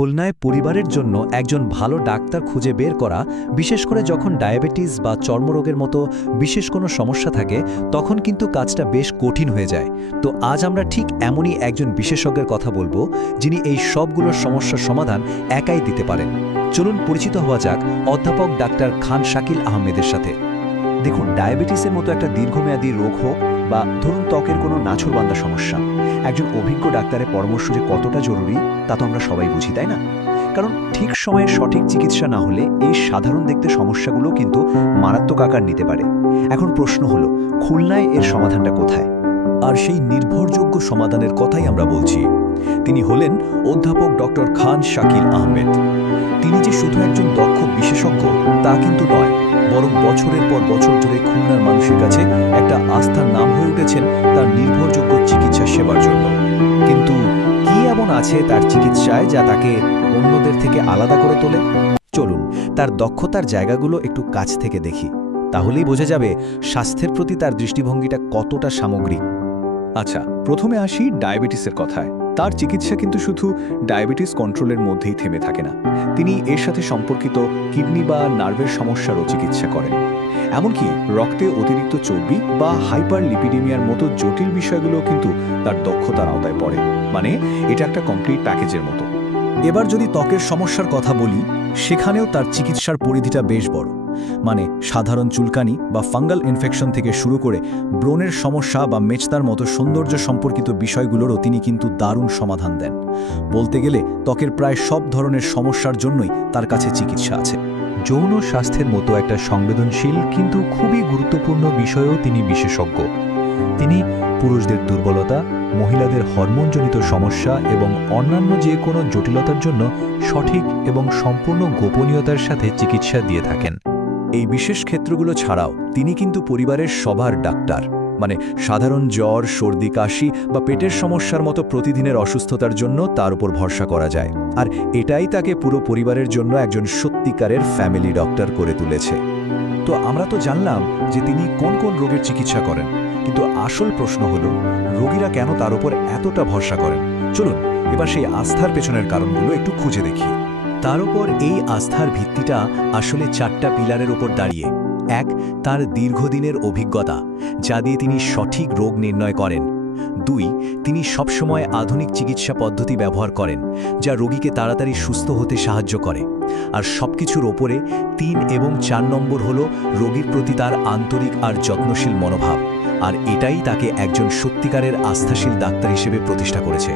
খুলনায় পরিবারের জন্য একজন ভালো ডাক্তার খুঁজে বের করা, বিশেষ করে যখন ডায়াবেটিস বা চর্মরোগের মতো বিশেষ কোনো সমস্যা থাকে, তখন কিন্তু কাজটা বেশ কঠিন হয়ে যায়। তো আজ আমরা ঠিক এমনই একজন বিশেষজ্ঞের কথা বলবো, যিনি এই সবগুলোর সমস্যার সমাধান একাই দিতে পারেন। চলুন পরিচিত হওয়া যাক অধ্যাপক ডাক্তার খান শাকিল আহমেদের সাথে। দেখুন, ডায়াবেটিসের মতো একটা দীর্ঘমেয়াদী রোগ হোক বা ধরুন ত্বকের কোনো নাছোড়বান্ধা সমস্যা, একজন অভিজ্ঞ ডাক্তারের পরামর্শ যে কতটা জরুরি তা তো আমরা সবাই বুঝি, তাই না? কারণ ঠিক সময়ে সঠিক চিকিৎসা না হলে এই সাধারণ দেখতে সমস্যাগুলো কিন্তু মারাত্মক আকার নিতে পারে। এখন প্রশ্ন হলো, খুলনায় এর সমাধানটা কোথায়? আর সেই নির্ভরযোগ্য সমাধানের কথাই আমরা বলছি। তিনি হলেন অধ্যাপক ডক্টর খান শাকিল আহমেদ। তিনি যে শুধু একজন দক্ষ বিশেষজ্ঞ তা কিন্তু নয়, বরং বছরের পর বছর ধরে খুলনার মানুষের কাছে একটা আস্থার নাম হয়ে উঠেছেন তার নির্ভরযোগ্য চিকিৎসা সেবার জন্য। কিন্তু কি এমন আছে তার চিকিৎসায় যা তাকে অন্যদের থেকে আলাদা করে তোলে? চলুন তার দক্ষতার জায়গাগুলো একটু কাছ থেকে দেখি, তাহলেই বোঝা যাবে স্বাস্থ্যের প্রতি তার দৃষ্টিভঙ্গিটা কতটা সামগ্রিক। আচ্ছা, প্রথমে আসি ডায়াবেটিসের কথায়। তার চিকিৎসা কিন্তু শুধু ডায়াবেটিস কন্ট্রোলের মধ্যেই থেমে থাকে না। তিনি এর সাথে সম্পর্কিত কিডনি বা নার্ভের সমস্যারও চিকিৎসা করেন। এমনকি রক্তে অতিরিক্ত চর্বি বা হাইপার লিপিডেমিয়ার মতো জটিল বিষয়গুলো কিন্তু তার দক্ষতার আওতায় পড়ে। মানে এটা একটা কমপ্লিট প্যাকেজের মতো। এবার যদি ত্বকের সমস্যার কথা বলি, সেখানেও তার চিকিৎসার পরিধিটা বেশ বড়। মানে সাধারণ চুলকানি বা ফাঙ্গাল ইনফেকশন থেকে শুরু করে ব্রণের সমস্যা বা মেচতার মতো সৌন্দর্য সম্পর্কিত বিষয়গুলোরও তিনি কিন্তু দারুণ সমাধান দেন। বলতে গেলে ত্বকের প্রায় সব ধরনের সমস্যার জন্যই তার কাছে চিকিৎসা আছে। যৌন স্বাস্থ্যের মতো একটা সংবেদনশীল কিন্তু খুবই গুরুত্বপূর্ণ বিষয়েও তিনি বিশেষজ্ঞ। তিনি পুরুষদের দুর্বলতা, মহিলাদের হরমোনজনিত সমস্যা এবং অন্যান্য যে কোনো জটিলতার জন্য সঠিক এবং সম্পূর্ণ গোপনীয়তার সাথে চিকিৎসা দিয়ে থাকেন। এই বিশেষ ক্ষেত্রগুলো ছাড়াও তিনি কিন্তু পরিবারের সবার ডাক্তার। মানে সাধারণ জ্বর, সর্দি, কাশি বা পেটের সমস্যার মতো প্রতিদিনের অসুস্থতার জন্য তার উপর ভরসা করা যায়। আর এটাই তাকে পুরো পরিবারের জন্য একজন সত্যিকারের ফ্যামিলি ডক্টর করে তুলেছে। তো আমরা তো জানলাম যে তিনি কোন কোন রোগের চিকিৎসা করেন, কিন্তু আসল প্রশ্ন হলো, রোগীরা কেন তার উপর এতটা ভরসা করেন? চলুন এবার সেই আস্থার পেছনের কারণগুলো একটু খুঁজে দেখি। তার উপর এই আস্থার ভিত্তিটা আসলে 4টা পিলারের উপর দাঁড়িয়ে। 1, তার দীর্ঘদিনের অভিজ্ঞতা, যা দিয়ে তিনি সঠিক রোগ নির্ণয় করেন। 2, তিনি সবসময় আধুনিক চিকিৎসা পদ্ধতি ব্যবহার করেন, যা রোগীকে তাড়াতাড়ি সুস্থ হতে সাহায্য করে। আর সবকিছুর ওপরে 3 এবং 4 নম্বর হলো রোগীর প্রতি তার আন্তরিক আর যত্নশীল মনোভাব। আর এটাই তাকে একজন সত্যিকারের আস্থাশীল ডাক্তার হিসেবে প্রতিষ্ঠা করেছে।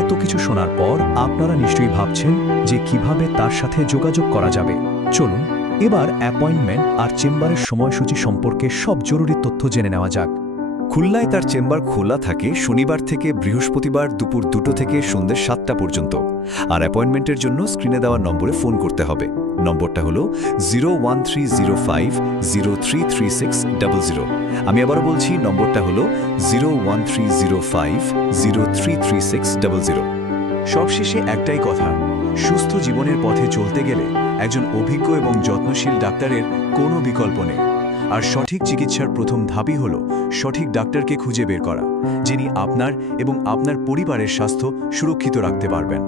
এত কিছু শোনার পর আপনারা নিশ্চয়ই ভাবছেন যে কিভাবে তার সাথে যোগাযোগ করা যাবে। চলুন এবার অ্যাপয়েন্টমেন্ট আর চেম্বারের সময়সূচি সম্পর্কে সব জরুরি তথ্য জেনে নেওয়া যাক। খুলনায় তার চেম্বার খোলা থাকে শনিবার থেকে বৃহস্পতিবার দুপুর 2টো থেকে সন্ধ্যে 7টা পর্যন্ত। আর অ্যাপয়েন্টমেন্টের জন্য স্ক্রিনে দেওয়া নম্বরে ফোন করতে হবে। নম্বরটা হলো 01305033600। আমি আবারও বলছি, নম্বরটা হলো 01305033600। সবশেষে একটাই কথা, সুস্থ জীবনের পথে চলতে গেলে একজন অভিজ্ঞ এবং যত্নশীল ডাক্তারের কোনো বিকল্প নেই। আর সঠিক চিকিৎসার প্রথম ধাপই হলো সঠিক ডাক্তারকে খুঁজে বের করা, যিনি আপনার এবং আপনার পরিবারের স্বাস্থ্য সুরক্ষিত রাখতে পারবেন।